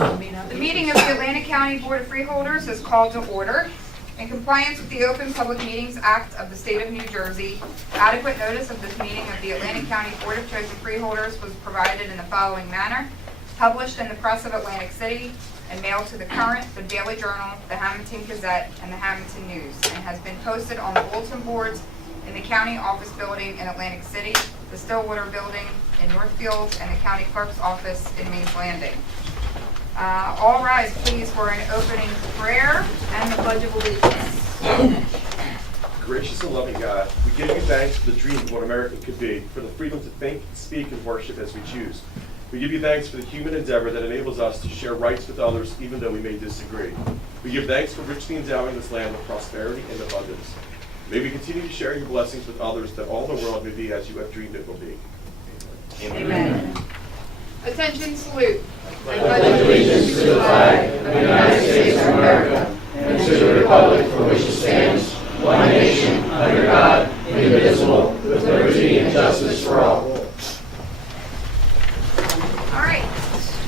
The meeting of the Atlantic County Board of Freeholders is called to order. In compliance with the Open Public Meetings Act of the State of New Jersey, adequate notice of this meeting of the Atlantic County Board of Chosen Freeholders was provided in the following manner: published in the Press of Atlantic City and mailed to the Current, the Daily Journal, the Hamilton Gazette, and the Hamilton News, and has been posted on the bulletin boards in the County Office Building in Atlantic City, the Stillwater Building in Northfield, and the County Clerk's Office in Mains Landing. All rise, please, for an opening prayer and the Pledge of Allegiance. Gracious and loving God, we give you thanks for the dream of what America could be, for the freedom to think, speak, and worship as we choose. We give you thanks for the human endeavor that enables us to share rights with others even though we may disagree. We give thanks for richly endowing this land with prosperity and abundance. May we continue to share your blessings with others, that all the world may be as you have dreamed it will be. Amen. Amen. Attention, salute. I pledge allegiance to the flag of the United States of America and to the republic for which it stands, one nation, under God, indivisible, with liberty and justice for all. All right,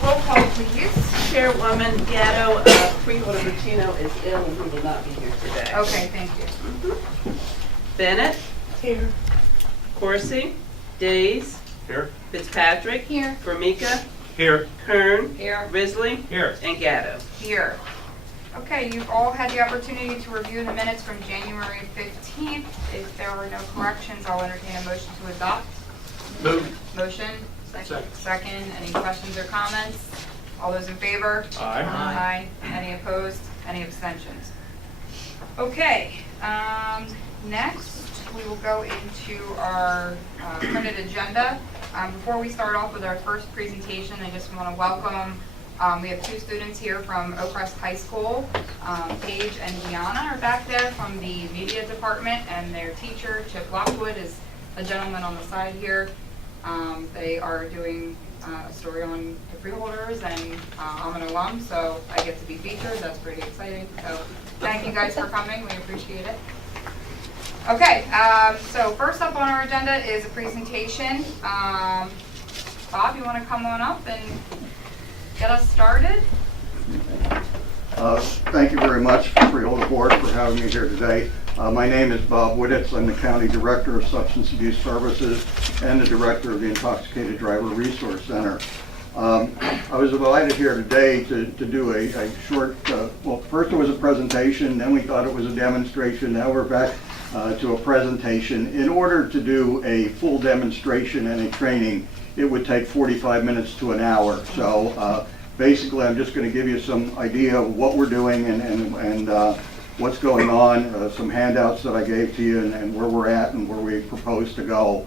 roll call, please. Chairwoman Gatto, Freeholder Meeting is ill and he will not be here today. Okay, thank you. Bennett. Here. Corsi. Days. Here. Fitzpatrick. Here. Formica. Here. Kern. Here. Risley. Here. And Gatto. Here. Okay, you've all had the opportunity to review the minutes from January 15th. If there are no corrections, I'll entertain a motion to adopt. Move. Motion. Second. Any questions or comments? All those in favor? Aye. Aye. Any opposed? Any abstentions? Okay, next we will go into our printed agenda. Before we start off with our first presentation, I just want to welcome, we have two students here from Oakcrest High School. Paige and Deanna are back there from the media department, and their teacher, Chip Lockwood, is a gentleman on the side here. They are doing a story on the freeholders, and I'm an alum, so I get to be featured. That's pretty exciting. So thank you guys for coming. We appreciate it. Okay, so first up on our agenda is a presentation. Bob, you want to come on up and get us started? Thank you very much, Freeholder Board, for having me here today. My name is Bob Wittitz. I'm the County Director of Substance Abuse Services and the Director of the Intoxicated Driver Resource Center. I was invited here today to do a short, well, first it was a presentation, then we thought it was a demonstration, now we're back to a presentation. In order to do a full demonstration and a training, it would take 45 minutes to an hour. So basically I'm just going to give you some idea of what we're doing and what's going on, some handouts that I gave to you, and where we're at and where we propose to go.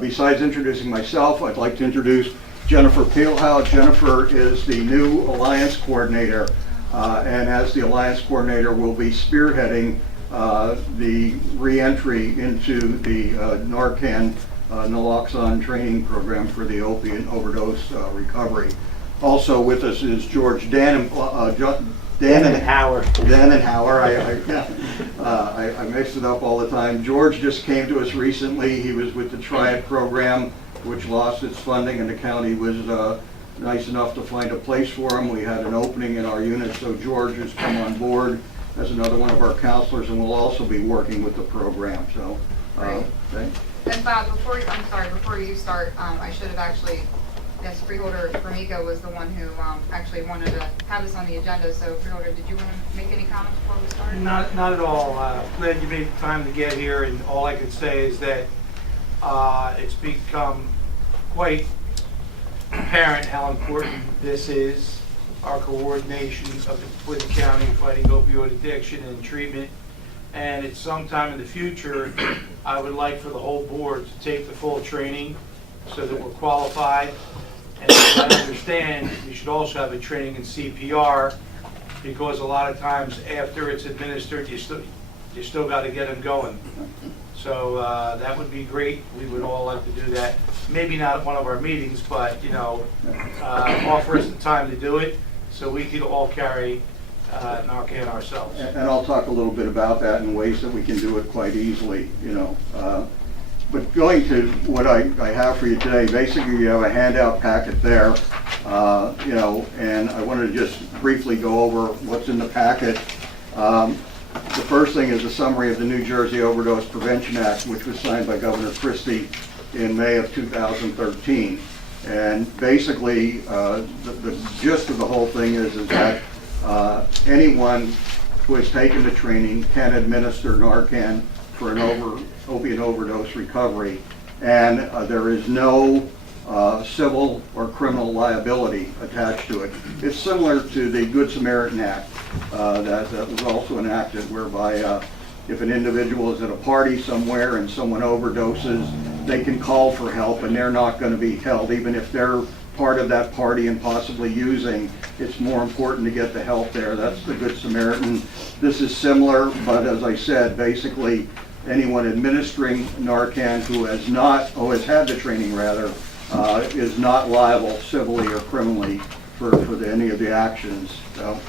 Besides introducing myself, I'd like to introduce Jennifer Peelhow. Jennifer is the new Alliance Coordinator, and as the Alliance Coordinator will be spearheading the re-entry into the Narcan naloxone training program for the opiate overdose recovery. Also with us is George Dannenhauer. I mix it up all the time. George just came to us recently. He was with the Triad program, which lost its funding, and the county was nice enough to find a place for him. We had an opening in our unit, so George has come on board as another one of our counselors, and will also be working with the program. So, thanks. And Bob, before you start, I should have actually. Yes, Freeholder Formica was the one who actually wanted to have this on the agenda. So, Freeholder, did you want to make any comments before we start? Not at all. Glad you made time to get here, and all I can say is that it's become quite apparent how important this is, our coordination with the county fighting opioid addiction and treatment. And at some time in the future, I would like for the whole board to take the full training so that we're qualified. And as I understand, we should also have a training in CPR, because a lot of times after it's administered, you still got to get them going. So that would be great. We would all like to do that. Maybe not at one of our meetings, but offer us the time to do it so we could all carry Narcan ourselves. And I'll talk a little bit about that in ways that we can do it quite easily, But going to what I have for you today, basically you have a handout packet there. And I wanted to just briefly go over what's in the packet. The first thing is a summary of the New Jersey Overdose Prevention Act, which was signed by Governor Christie in May of 2013. And basically, the gist of the whole thing is that anyone who has taken the training can administer Narcan for an opiate overdose recovery. And there is no civil or criminal liability attached to it. It's similar to the Good Samaritan Act that was also enacted, whereby if an individual is at a party somewhere and someone overdoses, they can call for help and they're not going to be held, even if they're part of that party and possibly using. It's more important to get the help there. That's the Good Samaritan. This is similar, but as I said, basically anyone administering Narcan who has had the training rather, is not liable civilly or criminally for any of the actions. So,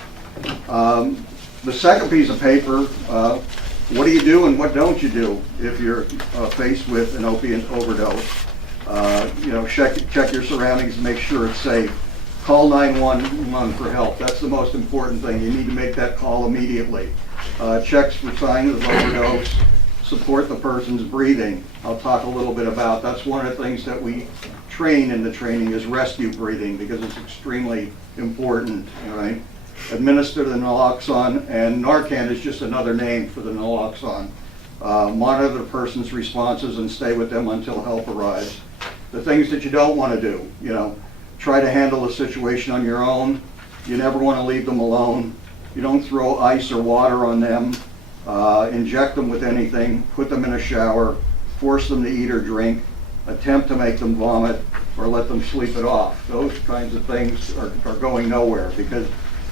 the second piece of paper, what do you do and what don't you do if you're faced with an opiate overdose? Check your surroundings and make sure it's safe. Call 911 for help. That's the most important thing. You need to make that call immediately. Checks for signs of overdose. Support the person's breathing. I'll talk a little bit about. That's one of the things that we train in the training is rescue breathing, because it's extremely important. All right. Administer the naloxone, and Narcan is just another name for the naloxone. Monitor the person's responses and stay with them until help arrives. The things that you don't want to do, try to handle the situation on your own. You never want to leave them alone. You don't throw ice or water on them. Inject them with anything, put them in a shower, force them to eat or drink, attempt to make them vomit, or let them sleep it off. Those kinds of things are going nowhere, because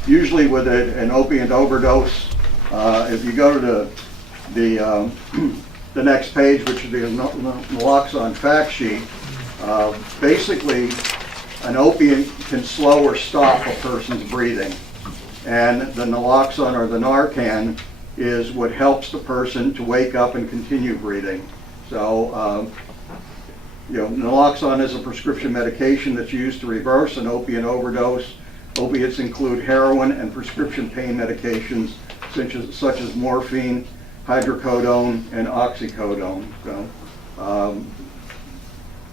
usually with an opiate overdose, if you go to the next page, which is the naloxone fact sheet, basically an opiate can slow or stop a person's breathing. And the naloxone or the Narcan is what helps the person to wake up and continue breathing. So, naloxone is a prescription medication that's used to reverse an opiate overdose. Opiates include heroin and prescription pain medications such as morphine, hydrocodone, and oxycodone. So,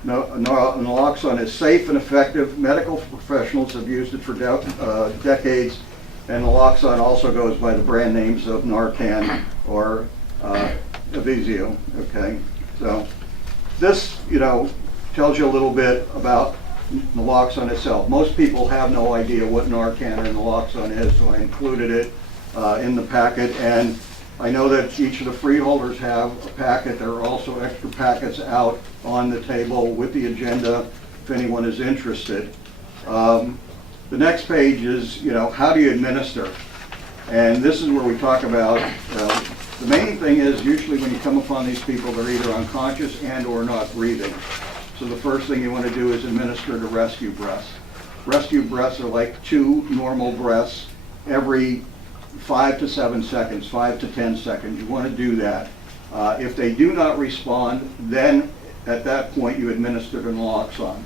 naloxone is safe and effective. Medical professionals have used it for decades. And naloxone also goes by the brand names of Narcan or Avizio. Okay, so this, tells you a little bit about naloxone itself. Most people have no idea what Narcan or naloxone is, so I included it in the packet. And I know that each of the freeholders have a packet. There are also extra packets out on the table with the agenda if anyone is interested. The next page is, how do you administer? And this is where we talk about, the main thing is usually when you come upon these people, they're either unconscious and or not breathing. So the first thing you want to do is administer the rescue breaths. Rescue breaths are like 2 normal breaths every 5 to 7 seconds, 5 to 10 seconds. You want to do that. If they do not respond, then at that point you administer the naloxone.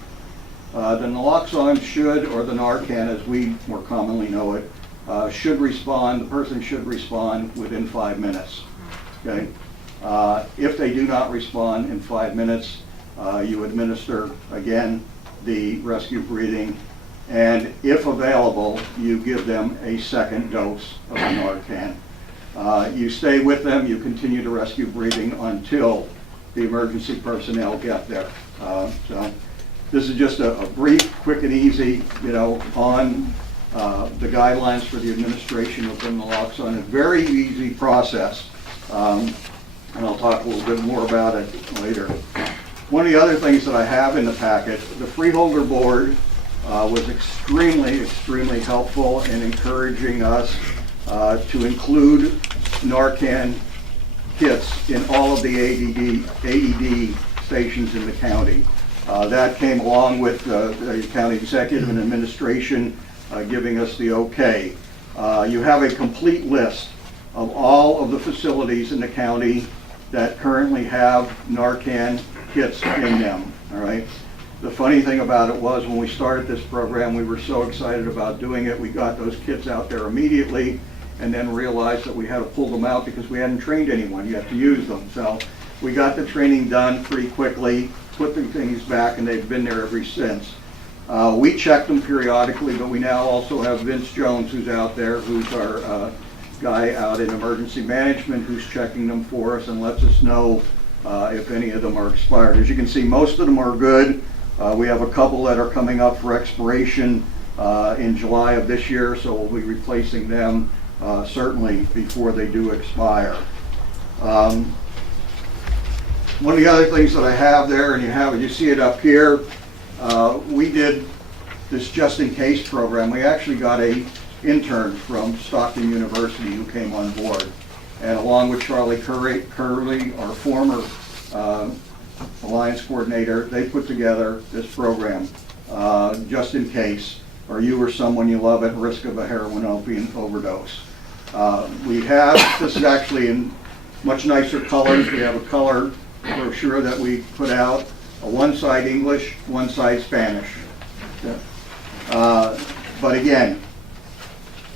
The naloxone should, or the Narcan as we more commonly know it, should respond, the person should respond within 5 minutes. Okay? If they do not respond in 5 minutes, you administer, again, the rescue breathing, and if available, you give them a second dose of the Narcan. You stay with them, you continue to rescue breathing until the emergency personnel get there. So this is just a brief, quick and easy, on the guidelines for the administration of the naloxone. A very easy process, and I'll talk a little bit more about it later. One of the other things that I have in the packet, the Freeholder Board was extremely helpful in encouraging us to include Narcan kits in all of the AED stations in the county. That came along with the county executive and administration giving us the okay. You have a complete list of all of the facilities in the county that currently have Narcan kits in them, all right? The funny thing about it was when we started this program, we were so excited about doing it. We got those kids out there immediately and then realized that we had to pull them out because we hadn't trained anyone yet to use them. So we got the training done pretty quickly, put the things back, and they've been there ever since. We check them periodically, but we now also have Vince Jones, who's out there, who's our guy out in emergency management, who's checking them for us and lets us know if any of them are expired. As you can see, most of them are good. We have a couple that are coming up for expiration in July of this year, so we'll be replacing them certainly before they do expire. One of the other things that I have there, and you see it up here, we did this just in case program. We actually got an intern from Stockton University who came on board, and along with Charlie Curley, our former Alliance coordinator, they put together this program just in case, or you or someone you love at risk of a heroin opiate overdose. This is actually in much nicer colors. We have a color brochure that we put out, one side English, one side Spanish. But again,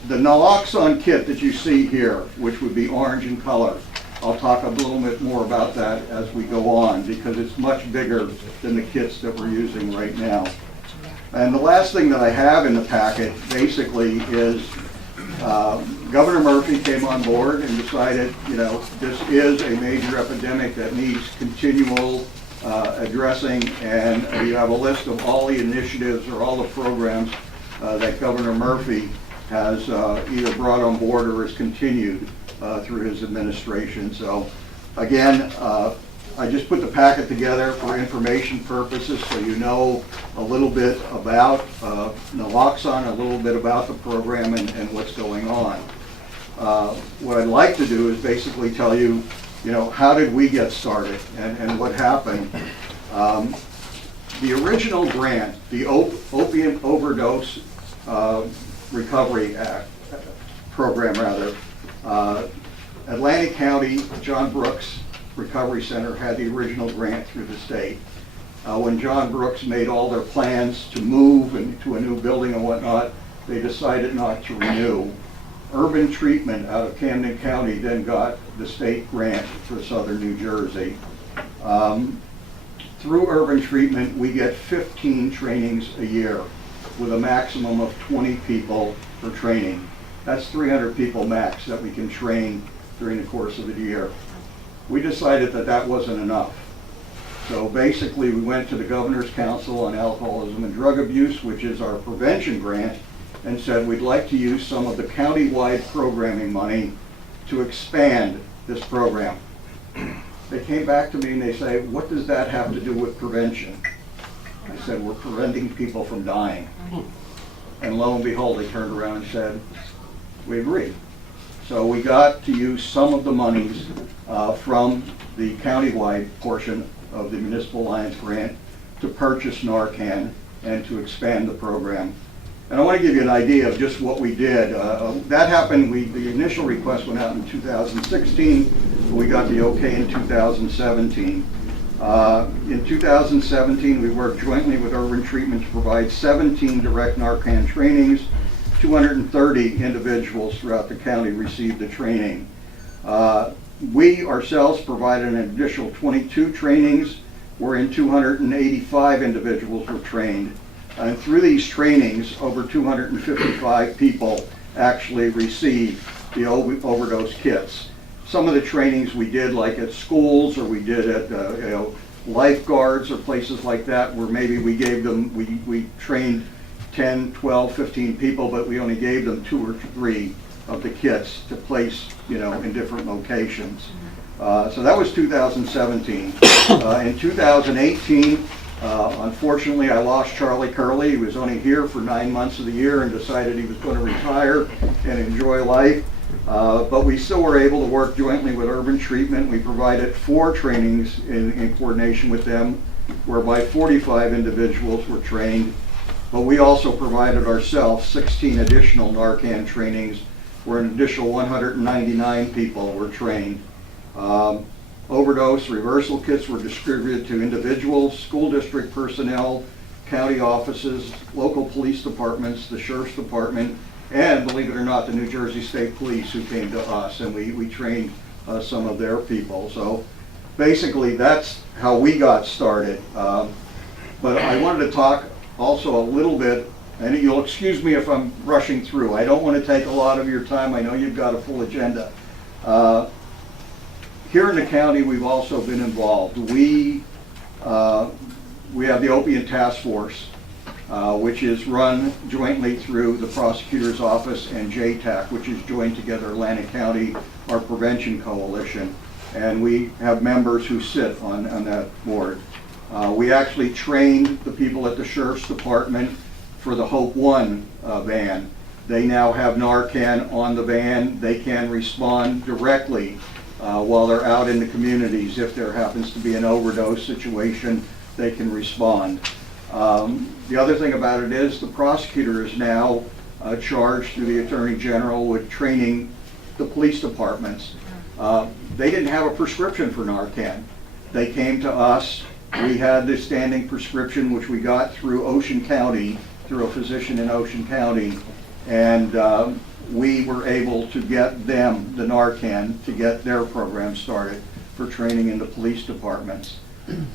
the naloxone kit that you see here, which would be orange in color, I'll talk a little bit more about that as we go on because it's much bigger than the kits that we're using right now. And the last thing that I have in the packet basically is Governor Murphy came on board and decided, this is a major epidemic that needs continual addressing, and you have a list of all the initiatives or all the programs that Governor Murphy has either brought on board or has continued through his administration. So again, I just put the packet together for information purposes so you know a little bit about naloxone, a little bit about the program and what's going on. What I'd like to do is basically tell you, how did we get started and what happened. The original grant, the Opiate Overdose Recovery Act program, Atlantic County, John Brooks Recovery Center had the original grant through the state. When John Brooks made all their plans to move into a new building and whatnot, they decided not to renew. Urban Treatment out of Camden County then got the state grant for southern New Jersey. Through Urban Treatment, we get 15 trainings a year with a maximum of 20 people per training. That's 300 people max that we can train during the course of the year. We decided that that wasn't enough. So basically we went to the Governor's Council on Alcoholism and Drug Abuse, which is our prevention grant, and said we'd like to use some of the county-wide programming money to expand this program. They came back to me and they say, what does that have to do with prevention? I said, we're preventing people from dying. And lo and behold, they turned around and said, we agree. So we got to use some of the monies from the countywide portion of the Municipal Alliance grant to purchase Narcan and to expand the program. And I want to give you an idea of just what we did. That happened, the initial request went out in 2016, we got the okay in 2017. In 2017, we worked jointly with Urban Treatment to provide 17 direct Narcan trainings. 230 individuals throughout the county received the training. We ourselves provided an additional 22 trainings, wherein 285 individuals were trained. And through these trainings, over 255 people actually received the overdose kits. Some of the trainings we did like at schools, or we did at lifeguards or places like that, where maybe we gave them, we trained 10, 12, 15 people, but we only gave them 2 or 3 of the kits to place, in different locations. So that was 2017. In 2018, unfortunately, I lost Charlie Curley. He was only here for 9 months of the year and decided he was going to retire and enjoy life. But we still were able to work jointly with Urban Treatment. We provided 4 trainings in coordination with them, whereby 45 individuals were trained. But we also provided ourselves 16 additional Narcan trainings, where an additional 199 people were trained. Overdose reversal kits were distributed to individuals, school district personnel, county offices, local police departments, the sheriff's department, and believe it or not, the New Jersey State Police who came to us, and we trained some of their people. So basically, that's how we got started. But I wanted to talk also a little bit, and you'll excuse me if I'm rushing through. I don't want to take a lot of your time. I know you've got a full agenda. Here in the county, we've also been involved. We have the Opiate Task Force, which is run jointly through the prosecutor's office and JTAC, which is joined together Atlantic County, our prevention coalition. And we have members who sit on that board. We actually trained the people at the Sheriff's Department for the Hope One van. They now have Narcan on the van. They can respond directly while they're out in the communities. If there happens to be an overdose situation, they can respond. The other thing about it is the prosecutor is now charged through the Attorney General with training the police departments. They didn't have a prescription for Narcan. They came to us. We had the standing prescription, which we got through Ocean County, through a physician in Ocean County, and we were able to get them the Narcan to get their program started for training in the police departments.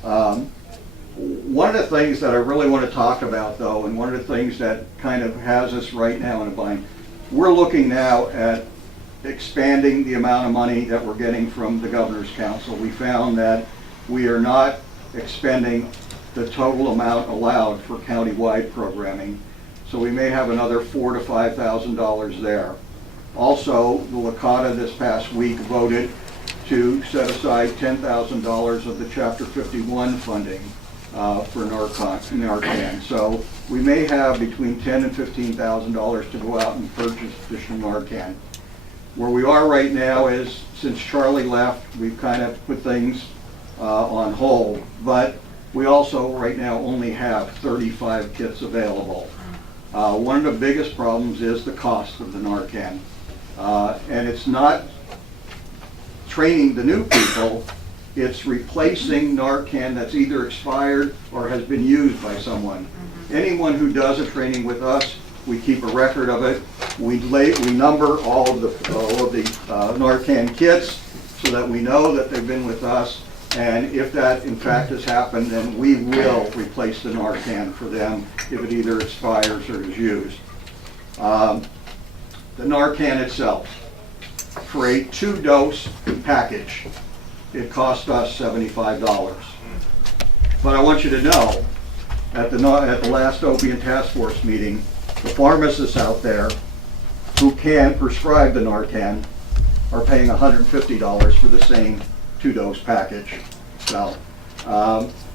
One of the things that I really want to talk about, though, and one of the things that kind of has us right now in a bind, we're looking now at expanding the amount of money that we're getting from the Governor's Council. We found that we are not expending the total amount allowed for county-wide programming, so we may have another $4,000 to $5,000 there. Also, the Lakota this past week voted to set aside $10,000 of the Chapter 51 funding for Narcan. So we may have between $10,000 and $15,000 to go out and purchase additional Narcan. Where we are right now is, since Charlie left, we've kind of put things on hold, but we also right now only have 35 kits available. One of the biggest problems is the cost of the Narcan. And it's not training the new people, it's replacing Narcan that's either expired or has been used by someone. Anyone who does a training with us, we keep a record of it. We number all of the Narcan kits so that we know that they've been with us. And if that in fact has happened, then we will replace the Narcan for them if it either expires or is used. The Narcan itself, for a 2-dose package, it cost us $75. But I want you to know, at the last Opiate Task Force meeting, the pharmacists out there who can prescribe the Narcan are paying $150 for the same 2-dose package. So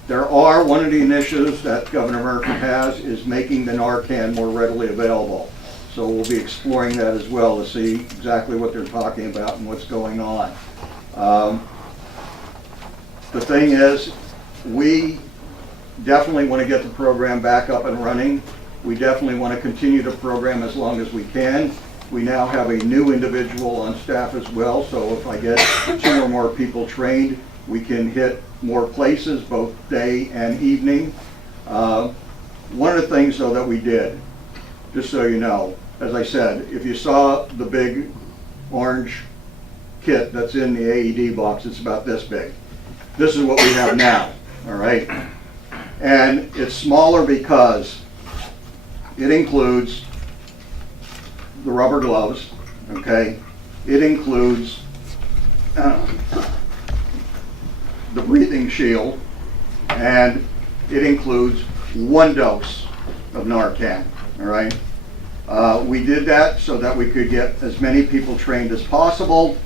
one of the initiatives that Governor Murphy has is making the Narcan more readily available. So we'll be exploring that as well to see exactly what they're talking about and what's going on. The thing is, we definitely want to get the program back up and running. We definitely want to continue the program as long as we can. We now have a new individual on staff as well, so if I get 2 or more people trained, we can hit more places, both day and evening. One of the things, though, that we did, just so you know, as I said, if you saw the big orange kit that's in the AED box, it's about this big. This is what we have now, all right? And it's smaller because it includes the rubber gloves, okay? It includes the breathing shield, and it includes 1 dose of Narcan, all right? We did that so that we could get as many people trained as possible,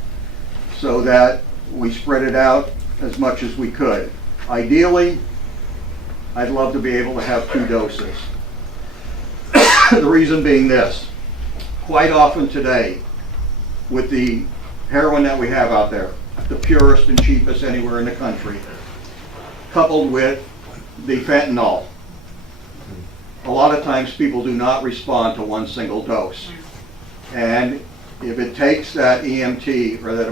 so that we spread it out as much as we could. Ideally, I'd love to be able to have 2 doses. The reason being this: quite often today, with the heroin that we have out there, the purest and cheapest anywhere in the country, coupled with the fentanyl, a lot of times people do not respond to 1 single dose. And if it takes that EMT or that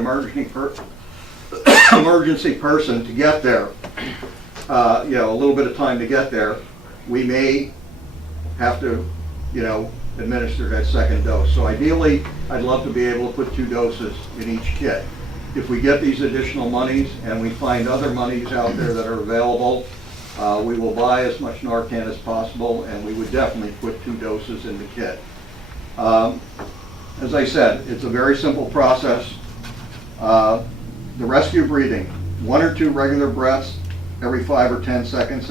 emergency person to get there, a little bit of time to get there, we may have to, administer that second dose. So ideally, I'd love to be able to put 2 doses in each kit. If we get these additional monies and we find other monies out there that are available, we will buy as much Narcan as possible, and we would definitely put 2 doses in the kit. As I said, it's a very simple process. The rescue breathing, 1 or 2 regular breaths every 5 or 10 seconds.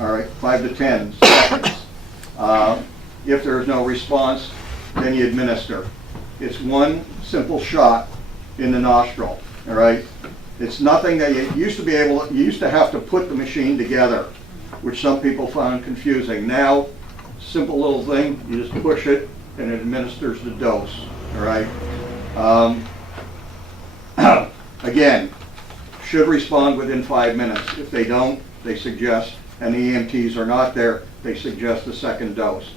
All right, 5 to 10 seconds. If there is no response, then you administer. It's 1 simple shot in the nostril. All right, it's nothing that you used to have to put the machine together, which some people found confusing. Now, simple little thing, you just push it and it administers the dose. All right. Again, should respond within 5 minutes. If they don't, they suggest, and the EMTs are not there, they suggest a second dose.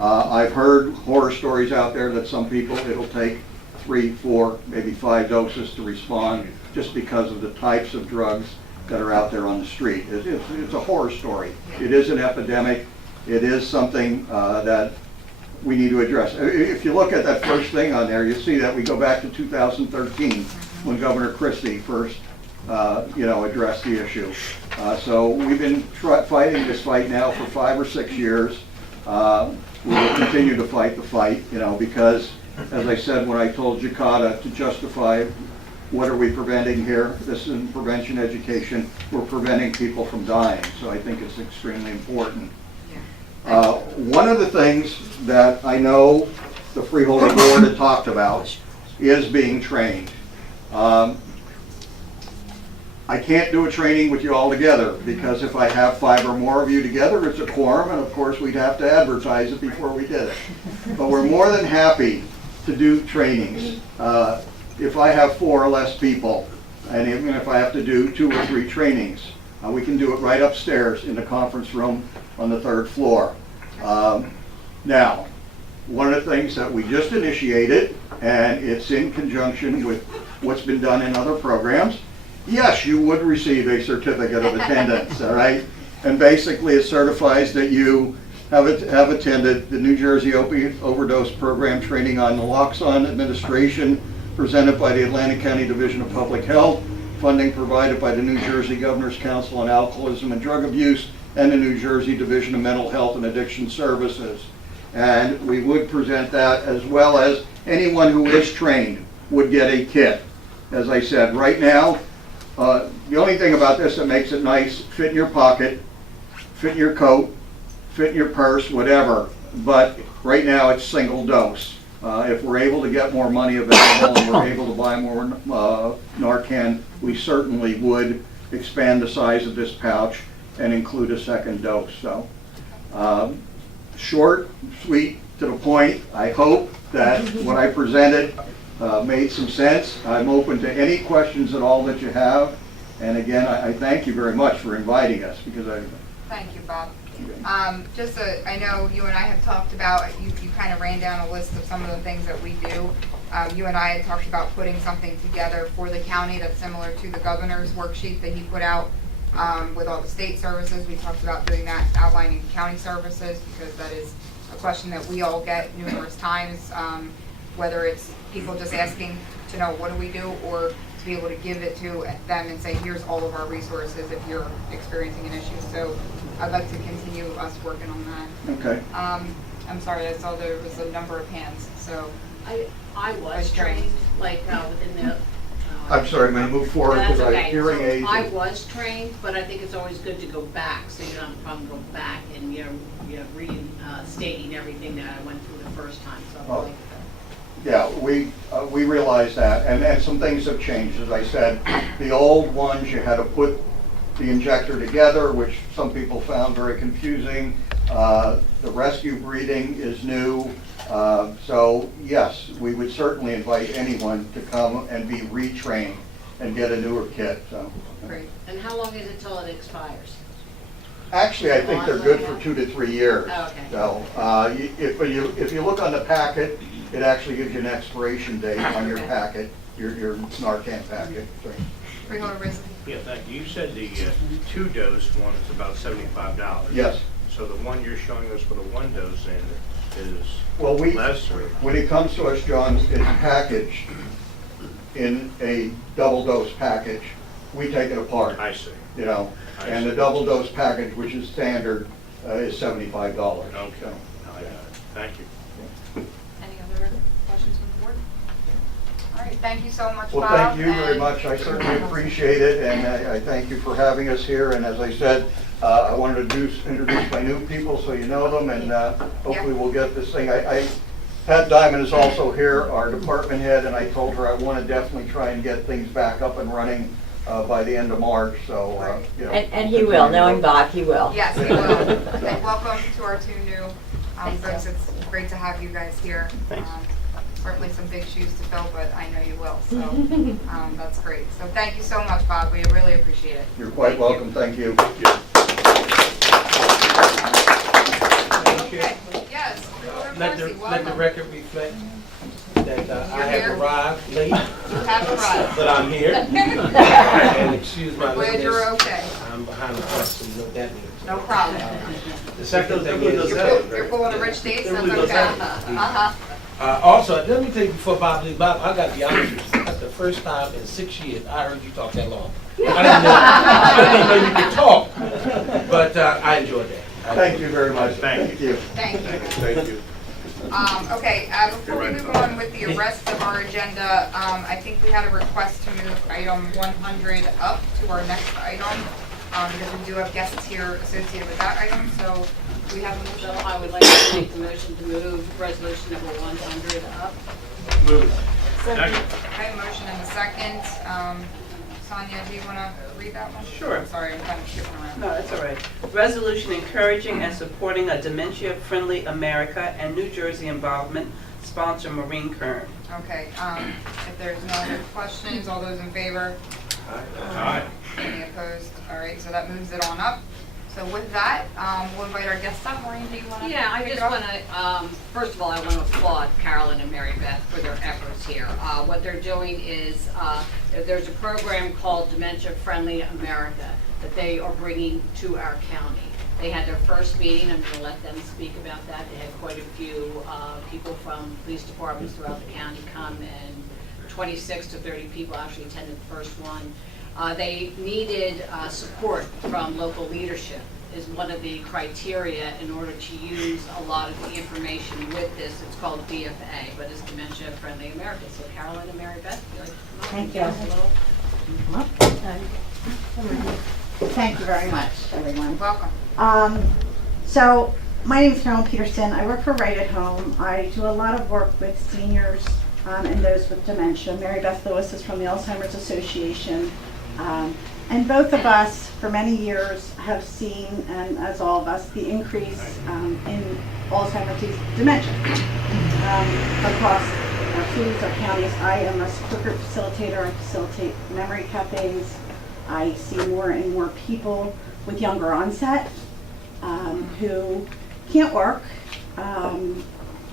I've heard horror stories out there that some people, it'll take 3, 4, maybe 5 doses to respond just because of the types of drugs that are out there on the street. It's a horror story. It is an epidemic. It is something that we need to address. If you look at that first thing on there, you see that we go back to 2013 when Governor Christie first addressed the issue. So we've been fighting this fight now for 5 or 6 years. We will continue to fight the fight, because, as I said when I told Jakarta to justify what are we preventing here, this is prevention education, we're preventing people from dying. So I think it's extremely important. One of the things that I know the Freeholder Board had talked about is being trained. I can't do a training with you all together, because if I have 5 or more of you together, it's a quorum, and of course we'd have to advertise it before we did it. But we're more than happy to do trainings. If I have 4 or less people, and even if I have to do 2 or 3 trainings, we can do it right upstairs in the conference room on the 3rd floor. Now, one of the things that we just initiated, and it's in conjunction with what's been done in other programs, yes, you would receive a certificate of attendance, all right? And basically it certifies that you have attended the New Jersey Opiate Overdose Program training on naloxone administration presented by the Atlantic County Division of Public Health, funding provided by the New Jersey Governor's Council on Alcoholism and Drug Abuse and the New Jersey Division of Mental Health and Addiction Services. And we would present that, as well as anyone who is trained would get a kit. As I said, right now, the only thing about this that makes it nice, fit in your pocket, fit in your coat, fit in your purse, whatever, but right now it's single dose. If we're able to get more money available and we're able to buy more Narcan, we certainly would expand the size of this pouch and include a second dose. So, short, sweet, to the point. I hope that what I presented made some sense. I'm open to any questions at all that you have. And again, I thank you very much for inviting us, because Thank you, Bob. I know you and I have talked about, you kind of ran down a list of some of the things that we do. You and I had talked about putting something together for the county that's similar to the governor's worksheet that he put out with all the state services. We talked about doing that, outlining county services, because that is a question that we all get numerous times, whether it's people just asking to know what do we do, or to be able to give it to them and say, here's all of our resources if you're experiencing an issue. So I'd like to continue us working on that. okay. I'm sorry, I saw there was a number of hands, so. I was trained, like within the. I'm sorry, may I move forward, That's because I have okay. hearing So aids. I was trained, but I think it's always good to go back, so you don't have a problem going back and you're restating everything that I went through the first time, so I like that. Yeah, we realize that, and some things have changed. As I said, the old ones, you had to put the injector together, which some people found very confusing. The rescue breathing is new. So yes, we would certainly invite anyone to come and be retrained and get a newer kit. So. Great. And how long is it till it expires? Actually, I think they're good for 2 to 3 years. Oh, okay. So if you look on the packet, it actually gives you an expiration date on your packet, your Narcan packet. Freeholder Risley. Yeah, thank you. You said the two-dose one is about $75. Yes. So the one you're showing us for the one dose in is Well, less or? when it comes to us, John, it's packaged in a double dose package. We take it apart. I see. You know, I and see. the double dose package, which is standard, is $75. Okay, So, I got it. Thank you. Any other questions from the board? All right, thank you so much, Bob. Well, thank you very and- much. I certainly appreciate it, and I thank you for having us here. And as I said, I wanted to introduce my new people so you know them, and hopefully we'll get this thing. Pat Diamond is also here, our department head, and I told her I want to definitely try and get things back up and running by the end of March, so, you know. And he will, knowing Bob, he will. Yes, we will. And welcome to our two new folks. It's great to have you guys here. Thanks. Certainly some big shoes to fill, but I know you will, so that's great. So thank you so much, Bob. We really appreciate it. You're quite welcome. Thank you. Okay, yes. Freeholder Let Percy, the welcome. record reflect that I You're here? have arrived late, You have arrived. but I'm here. And excuse my We're glad you're lateness. okay. I'm behind the bus, and you know what that means. No problem. The second thing is, You're pulling a rich dates, that's okay. also, let me tell you before Bob leaves, Bob, I got to be honest with you. That's the first time in 6 years I heard you talk that long. I didn't know you could talk, but I enjoyed that. Thank you very much. Thank you. Thank you. Thank you. Okay, before we move on with the rest of our agenda, I think we had a request to move item 100 up to our next item, because we do have guests here associated with that item, so we have a So motion. I would like to make the motion to move resolution number 100 up. Move. Second. Okay, motion and a second. Sonia, do you want to read that one? Sure. I'm sorry, I'm kind of skipping around. No, that's all right. Resolution encouraging and supporting a dementia-friendly America and New Jersey involvement, sponsor Maureen Kern. Okay, if there's no other questions, all those in favor? Aye. Any opposed? All right, so that moves it on up. So with that, we'll invite our guests up. Maureen, do you want to? Yeah, I just want to, first of all, I want to applaud Carolyn and Mary Beth for their efforts here. What they're doing is, there's a program called Dementia Friendly America that they are bringing to our county. They had their first meeting. I'm going to let them speak about that. They had quite a few people from police departments throughout the county come, and 26 to 30 people actually attended the first one. They needed support from local leadership is one of the criteria in order to use a lot of the information with this. It's called DFA, but it's Dementia Friendly America. So Carolyn and Mary Beth, if you'd like to come up and Thank give us a little. Thank you very much, everyone. Welcome. So, my name is Carolyn Peterson. I work for Right at Home. I do a lot of work with seniors and those with dementia. Mary Beth Lewis is from the Alzheimer's Association. And both of us, for many years, have seen, and as all of us, the increase in Alzheimer's disease dementia across our cities, our counties. I am a support group facilitator. I facilitate memory cafes. I see more and more people with younger onset who can't work,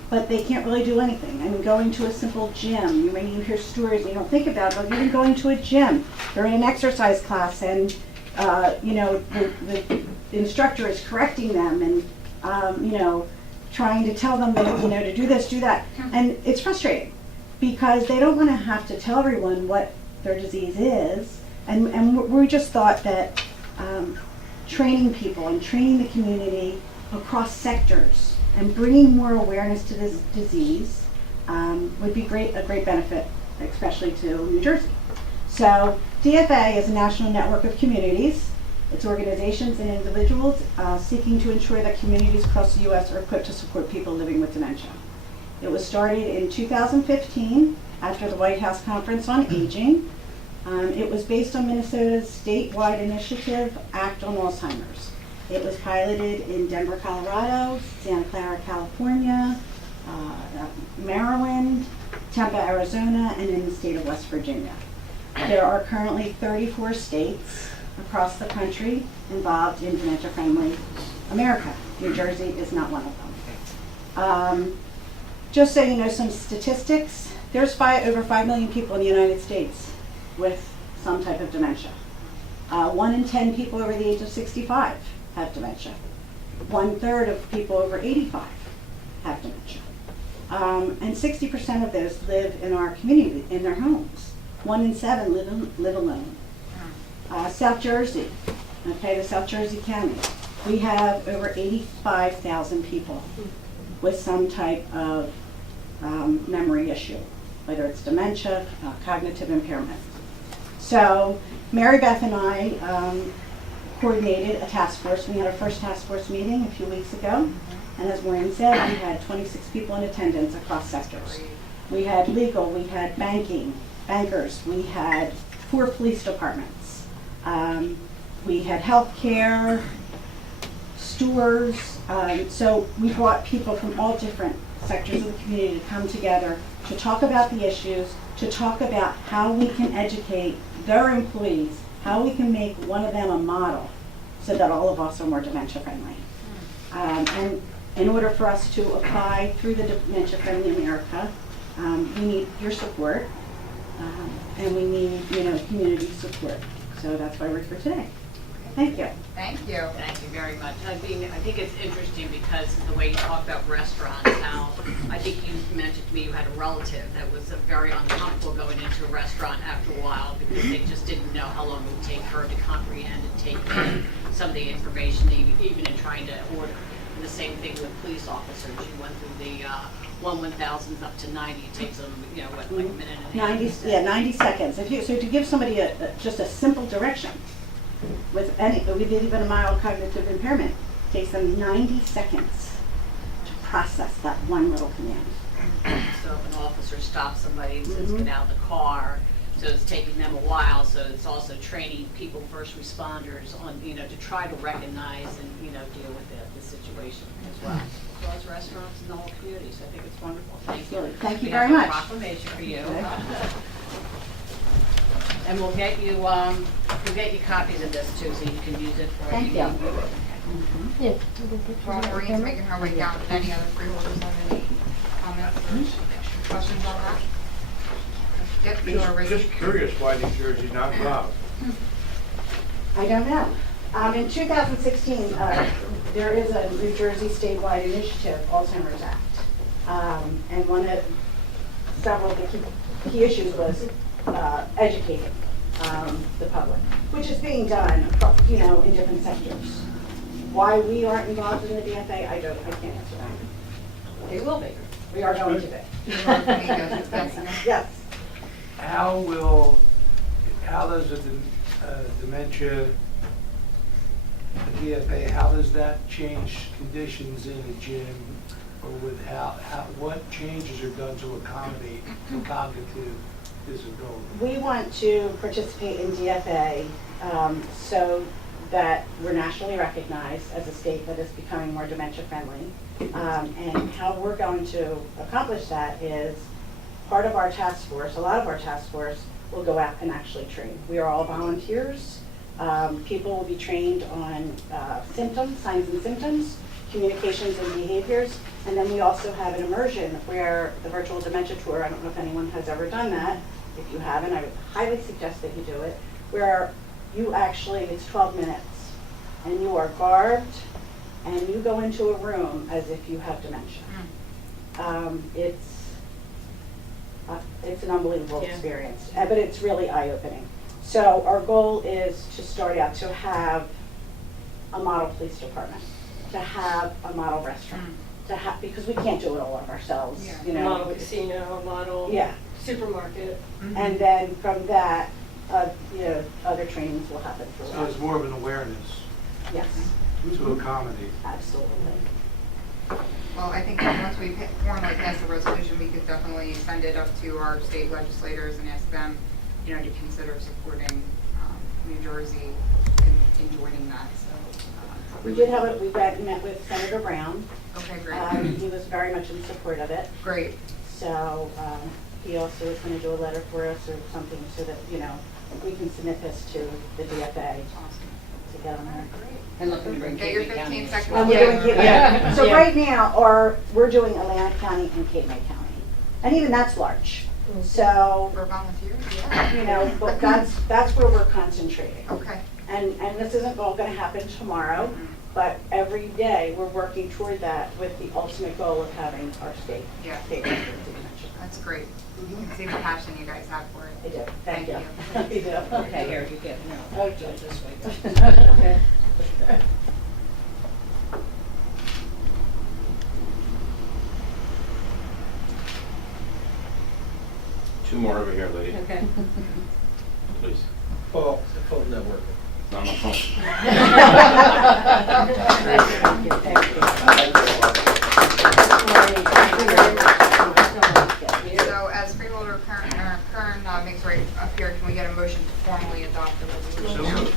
but they can't really do anything. I mean, going to a simple gym, when you hear stories and you don't think about it, but even going to a gym, they're in an exercise class and, the instructor is correcting them and, trying to tell them that, to do this, do that. And it's frustrating because they don't want to have to tell everyone what their disease is. And we just thought that training people and training the community across sectors and bringing more awareness to this disease would be a great benefit, especially to New Jersey. So DFA is a national network of communities. It's organizations and individuals seeking to ensure that communities across the U.S. are equipped to support people living with dementia. It was started in 2015 after the White House Conference on Aging. It was based on Minnesota's statewide initiative, Act on Alzheimer's. It was piloted in Denver, Colorado, Santa Clara, California, Maryland, Tampa, Arizona, and in the state of West Virginia. There are currently 34 states across the country involved in dementia-friendly America. New Jersey is not one of them. Just so you know some statistics, there's over 5 million people in the United States with some type of dementia. 1 in 10 people over the age of 65 have dementia. 1/3 of people over 85 have dementia. And 60% of those live in our community, in their homes. 1 in 7 live alone. South Jersey, okay, the South Jersey County, we have over 85,000 people with some type of memory issue, whether it's dementia, cognitive impairment. So Mary Beth and I coordinated a task force. We had our first task force meeting a few weeks ago. And as Maureen said, we had 26 people in attendance across sectors. We had legal, we had banking, bankers, we had 4 police departments. We had healthcare, stores. So we brought people from all different sectors of the community to come together to talk about the issues, to talk about how we can educate their employees, how we can make one of them a model so that all of us are more dementia friendly. And in order for us to apply through the Dementia Friendly America, we need your support, and we need, community support. So that's why we're here today. Thank you. Thank you. Thank you very much. I think it's interesting because the way you talk about restaurants, how I think you mentioned to me you had a relative that was very uncomfortable going into a restaurant after a while because they just didn't know how long it would take her to comprehend and take in some of the information, even in trying to order. And the same thing with police officers. You went through the 1/1000s up to 90. It takes them, like a minute and a half. 90 seconds. So to give somebody just a simple direction with even a mild cognitive impairment, takes them 90 seconds to process that one little command. So if an officer stops somebody and says, get out of the car, so it's taking them a while, so it's also training people, first responders, on, to try to recognize and, deal with the situation as well. As well as restaurants and the whole community, so I think it's wonderful. Thank you. Thank you We very have a much. proclamation for you. And we'll get you copies of this too, so you can use it for. Thank you. While Maureen's making her way down, did any other freeholders have any comments or questions on that? Yep, you are ready. Just curious why New Jersey not Bob? I don't know. In 2016, there is a New Jersey statewide initiative, Alzheimer's Act. And one of several of the key issues was educating the public, which is being done, in different sectors. Why we aren't involved in the DFA, I can't answer that. They will be. We are going to be. Yes. How does the dementia, the DFA, how does that change conditions in a gym, or with what changes are done to accommodate the cognitive disability? We want to participate in DFA so that we're nationally recognized as a state that is becoming more dementia friendly. And how we're going to accomplish that is part of our task force, a lot of our task force will go out and actually train. We are all volunteers. People will be trained on symptoms, signs and symptoms, communications and behaviors. And then we also have an immersion where the virtual dementia tour, I don't know if anyone has ever done that. If you haven't, I would highly suggest that you do it, where you actually, it's 12 minutes, and you are garbed, and you go into a room as if you have dementia. It's an unbelievable experience, but it's really eye-opening. So our goal is to start out to have a model police department, to have a model restaurant, to have, because we can't do it all of ourselves, Model casino, model supermarket. And then from that, other trainings will happen for So it's more of an awareness Yes, to accommodate. absolutely. Well, I think that once we formally pass the resolution, we could definitely send it up to our state legislators and ask them, to consider supporting New Jersey in joining that. So We did have we met with Senator Brown. Okay, great. He was very much in support of it. Great. So he also is going to do a letter for us or something so that, we can submit this to the DFA to get on there. And looking to bring Get your Cape 15 County. seconds. And we're doing So right now, we're doing Atlantic County and Cape May County. And even that's large. So, For volunteers, yeah. you know, but that's where we're concentrating. Okay. And this isn't all gonna happen tomorrow, but every day we're working toward that with the ultimate goal of having our state. Yeah. State record dementia. That's great. You can see the passion you guys have for it. I do, thank you. Thank You do. Okay, here, you get, no, Okay. go this way. Okay. 2 more over here, lady, Okay. please. Paul, the phone not working. Not on my phone. Thank you, thank you. So as Freeholder Kern makes right up here, can we get a motion to formally adopt the resolution? So moved.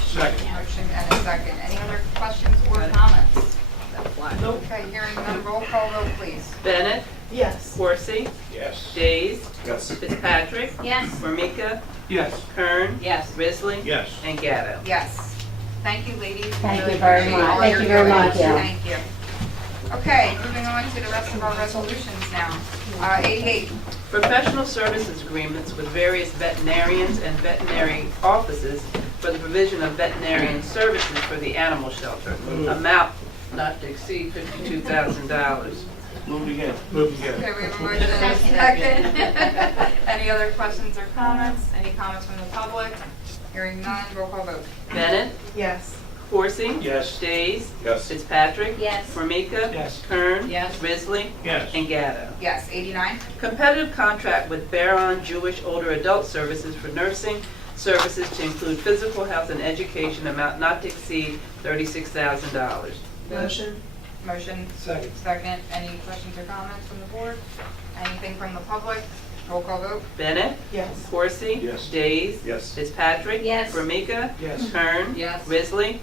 Second. Motion and a second. Any other questions or comments? Nope. Okay, hearing none, roll call vote, please. Bennett, Yes. Coursey, Yes. Days, Yes. Fitzpatrick, Yes. Formica, Yes. Kern, Yes. Risley, Yes. and Gatto. Yes. Thank you, ladies. We Thank really you very appreciate much. all Thank you're you very doing. much, yeah. Thank you. Okay, moving on to the rest of our resolutions now. 88. Professional services agreements with various veterinarians and veterinary offices for the provision of veterinarian services for the animal shelter. Amount not to exceed $52,000. Moved again. Move again. Okay, we have a motion and a second. Any other questions or comments? Any comments from the public? Hearing none, roll call vote. Bennett, Yes. Coursey. Yes. Days. Yes. Fitzpatrick. Yes. Formica. Yes. Kern. Yes. Risley. Yes. And Gatto. Yes, 89. Competitive contract with Baron Jewish Older Adult Services for nursing services to include physical health and education, amount not to exceed $36,000. Motion. Motion. Second. Second. Any questions or comments from the board? Anything from the public? Roll call vote. Bennett, Yes. Coursey. Yes. Days. Yes. Fitzpatrick. Yes. Formica. Yes. Kern. Yes. Risley.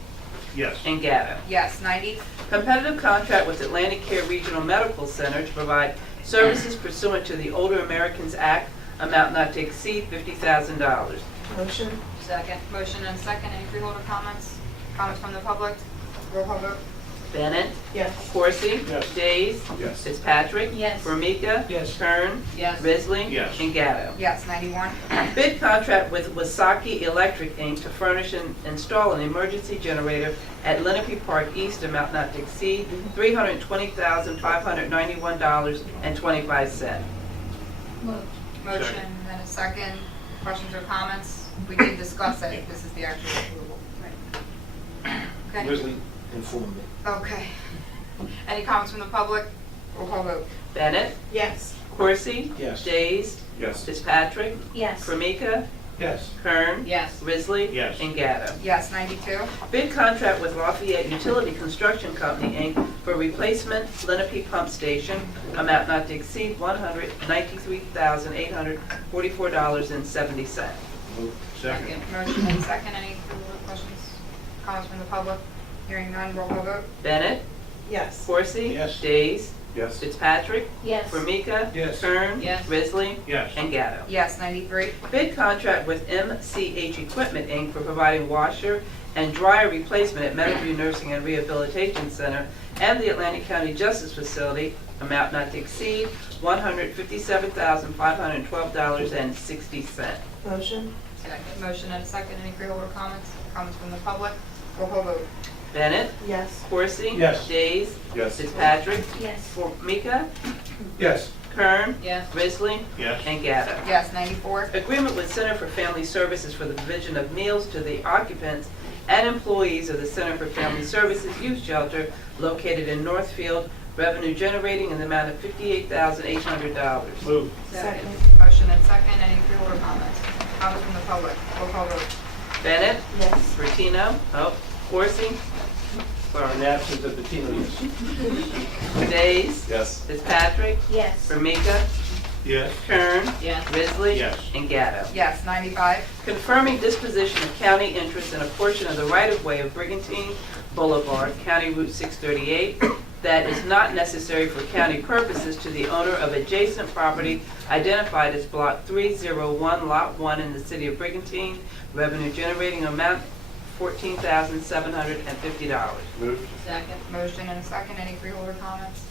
Yes. And Gatto. Yes, 90. Competitive contract with Atlantic Care Regional Medical Center to provide services pursuant to the Older Americans Act, amount not to exceed $50,000. Motion. Second. Motion and second. Any freeholder comments? Comments from the public? Roll call vote. Bennett, Yes. Coursey. Yes. Days. Yes. Fitzpatrick. Yes. Formica. Yes. Kern. Yes. Risley. Yes. And Gatto. Yes, 91. Bid contract with Wasaki Electric, Inc. to furnish and install an emergency generator at Lenape Park East, amount not to exceed $320,591.25. Motion and a second. Questions or comments? We did discuss it. This is the actual approval. Okay. Wasn't informed. Okay. Any comments from the public? Roll call vote. Bennett, Yes. Coursey. Yes. Days. Yes. Fitzpatrick. Yes. Formica. Yes. Kern. Yes. Risley. Yes. And Gatto. Yes, 92. Bid contract with Lafayette Utility Construction Company, Inc. for replacement Lenape Pump Station, amount not to exceed $193,844.70. Second. Motion and second. Any further questions? Comments from the public? Hearing none, roll call vote. Bennett, Yes. Coursey. Yes. Days. Yes. Fitzpatrick. Yes. Formica. Yes. Kern. Yes. Risley. Yes. And Gatto. Yes, 93. Bid contract with MCH Equipment, Inc. for providing washer and dryer replacement at Meadowview Nursing and Rehabilitation Center and the Atlantic County Justice Facility, amount not to exceed $157,512.60. Motion. Second. Motion and second. Any freeholder comments? Comments from the public? Roll call vote. Bennett, Yes. Coursey. Yes. Days. Yes. Fitzpatrick. Yes. Formica. Yes. Kern. Yes. Risley. Yes. And Gatto. Yes, 94. Agreement with Center for Family Services for the provision of meals to the occupants and employees of the Center for Family Services Youth Shelter located in Northfield, revenue generating in the amount of $58,800. Moved. Second. Motion and second. Any freeholder comments? Comments from the public? Roll call vote. Bennett, Yes. Bertino, Coursey, In sorry, absence of the team, yes. Days, Yes. Fitzpatrick, Yes. Formica, Yes. Kern, Yes. Risley, Yes. and Gatto. Yes, 95. Confirming disposition of county interest in a portion of the right-of-way of Brigantine Boulevard, County Route 638, that is not necessary for county purposes to the owner of adjacent property identified as Block 301, Lot 1 in the city of Brigantine, revenue generating amount $14,750. Moved. Second. Motion and a second. Any freeholder comments?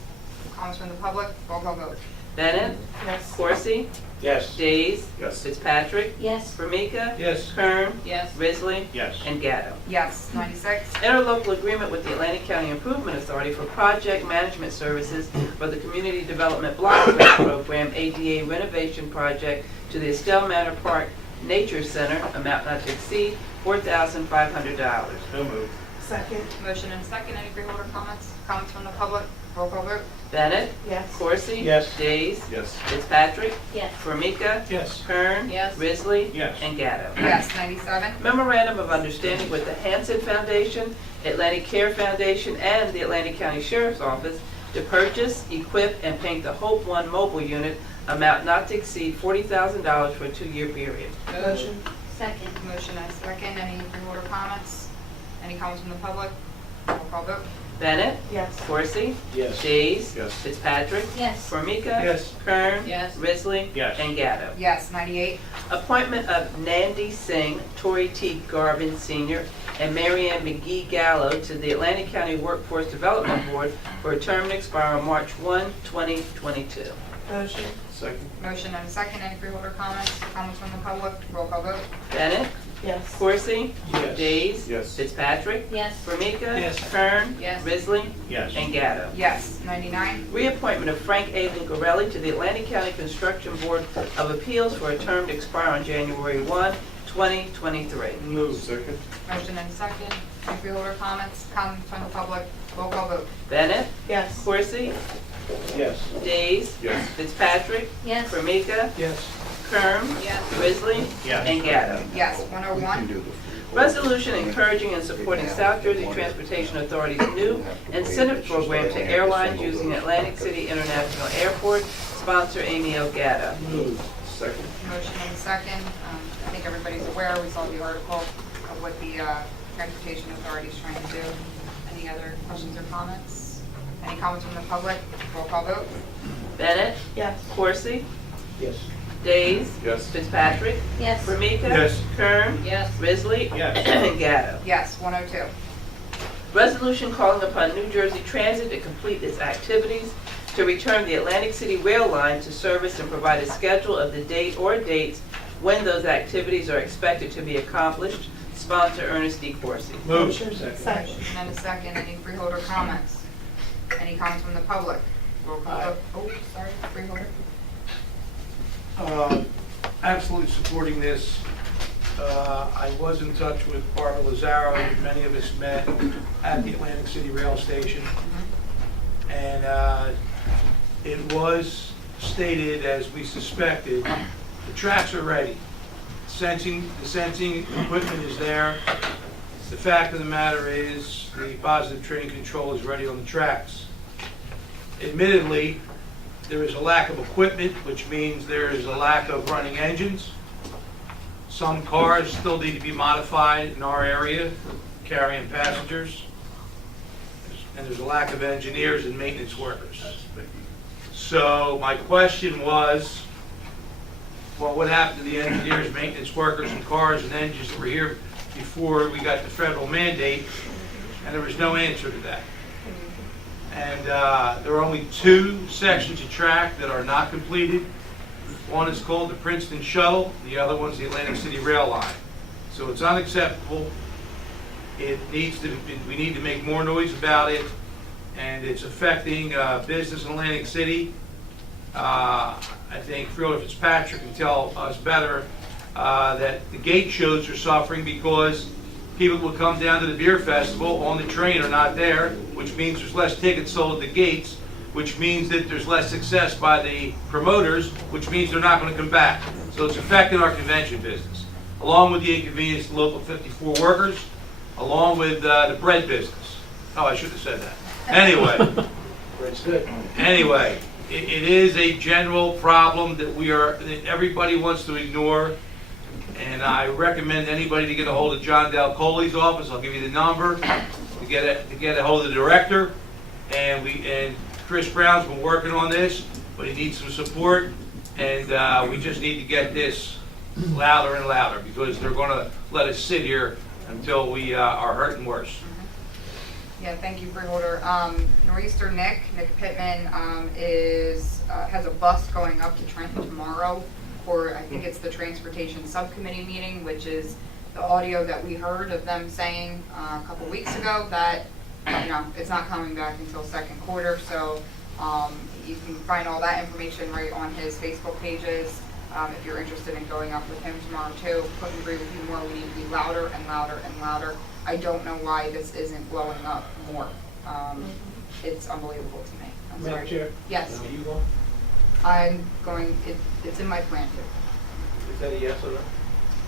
Comments from the public? Roll call vote. Bennett? Yes. Coursey? Yes. Days? Yes. Fitzpatrick? Yes. Formica? Yes. Kern? Yes. Risley? Yes. And Gatto. Yes. 96. Interlocal agreement with the Atlantic County Improvement Authority for project management services for the Community Development Block Grant Program ADA renovation project to the Estelle Manor Park Nature Center, amount not to exceed $4,500. So moved. Second. Motion and second. Any freeholder comments? Comments from the public? Roll call vote. Bennett? Yes. Coursey? Yes. Days? Yes. Fitzpatrick? Yes. Formica? Yes. Kern? Yes. Risley? Yes. And Gatto. Yes. 97. Memorandum of Understanding with the Hanson Foundation, Atlantic Care Foundation, and the Atlantic County Sheriff's Office to purchase, equip, and paint the Hope One mobile unit, amount not to exceed $40,000 for a 2-year period. Motion. Second. Motion and second. Any freeholder comments? Any comments from the public? Roll call vote. Bennett? Yes. Coursey? Yes. Days? Yes. Fitzpatrick? Yes. Formica? Yes. Kern? Yes. Risley? Yes. And Gatto. Yes. 98. Appointment of Nandi Singh, Tori T. Garvin Sr., and Marianne McGee Gallo to the Atlantic County Workforce Development Board for a term to expire on March 1, 2022. Motion. Second. Motion and second. Any freeholder comments? Comments from the public? Roll call vote. Bennett? Yes. Coursey? Yes. Days? Yes. Fitzpatrick? Yes. Formica? Yes. Kern? Yes. Risley? Yes. And Gatto. Yes. 99. Reappointment of Frank A. Lucarelli to the Atlantic County Construction Board of Appeals for a term to expire on January 1, 2023. Move. Second. Motion and second. Any freeholder comments? Comments from the public? Roll call vote. Bennett? Yes. Coursey? Yes. Days? Yes. Fitzpatrick? Yes. Formica? Yes. Kern? Yes. Risley? Yes. And Gatto. Yes. 101. Resolution encouraging and supporting South Jersey Transportation Authority's new incentive program to airlines using Atlantic City International Airport, sponsor Amy L. Gatto. Move. Second. Motion and second. I think everybody's aware. We saw the article of what the Transportation Authority is trying to do. Any other questions or comments? Any comments from the public? Roll call vote. Bennett? Yes. Coursey? Yes. Days? Yes. Fitzpatrick? Yes. Formica? Yes. Kern? Yes. Risley? Yes. And Gatto. Yes. 102. Resolution calling upon New Jersey Transit to complete its activities to return the Atlantic City Rail Line to service and provide a schedule of the date or dates when those activities are expected to be accomplished. Sponsor Ernest D. Coursey. Move. Motion and a second. Any freeholder comments? Any comments from the public? Roll call vote. Oh, sorry, freeholder. Absolutely supporting this. I was in touch with Barbara Lazaro. Many of us met at the Atlantic City Rail Station. And it was stated, as we suspected, the tracks are ready. The sensing equipment is there. The fact of the matter is the positive train control is ready on the tracks. Admittedly, there is a lack of equipment, which means there is a lack of running engines. Some cars still need to be modified in our area for carrying passengers. And there's a lack of engineers and maintenance workers. So my question was, well, what happened to the engineers, maintenance workers, and cars and engines that were here before we got the federal mandate? And there was no answer to that. And there are only 2 sections of track that are not completed. One is called the Princeton Shuttle, the other one's the Atlantic City Rail Line. So it's unacceptable. We need to make more noise about it, and it's affecting business in Atlantic City. I think Freeholder Fitzpatrick can tell us better that the gate shows are suffering because people will come down to the beer festival on the train are not there, which means there's less tickets sold at the gates, which means that there's less success by the promoters, which means they're not going to come back. So it's affecting our convention business, along with the inconvenience to local 54 workers, along with the bread business. Oh, I should have said that. Anyway. Bread's good. Anyway, it is a general problem that everybody wants to ignore. And I recommend anybody to get a hold of John Del Coley's office. I'll give you the number to get a hold of the director. And Chris Brown's been working on this, but he needs some support. And we just need to get this louder and louder because they're going to let us sit here until we are hurting worse. Yeah, thank you, Freeholder. Nor'easter Nick Pittman, has a bus going up to Trenton tomorrow for, I think it's the Transportation Subcommittee meeting, which is the audio that we heard of them saying a couple weeks ago that, it's not coming back until second quarter. So you can find all that information right on his Facebook pages. If you're interested in going up with him tomorrow too, couldn't agree with you more. We need to be louder and louder and louder. I don't know why this isn't blowing up more. It's unbelievable to me. I'm Madam sorry. Chair? Yes, Are you going? I'm going, it's in my plan too. Is that a yes or no?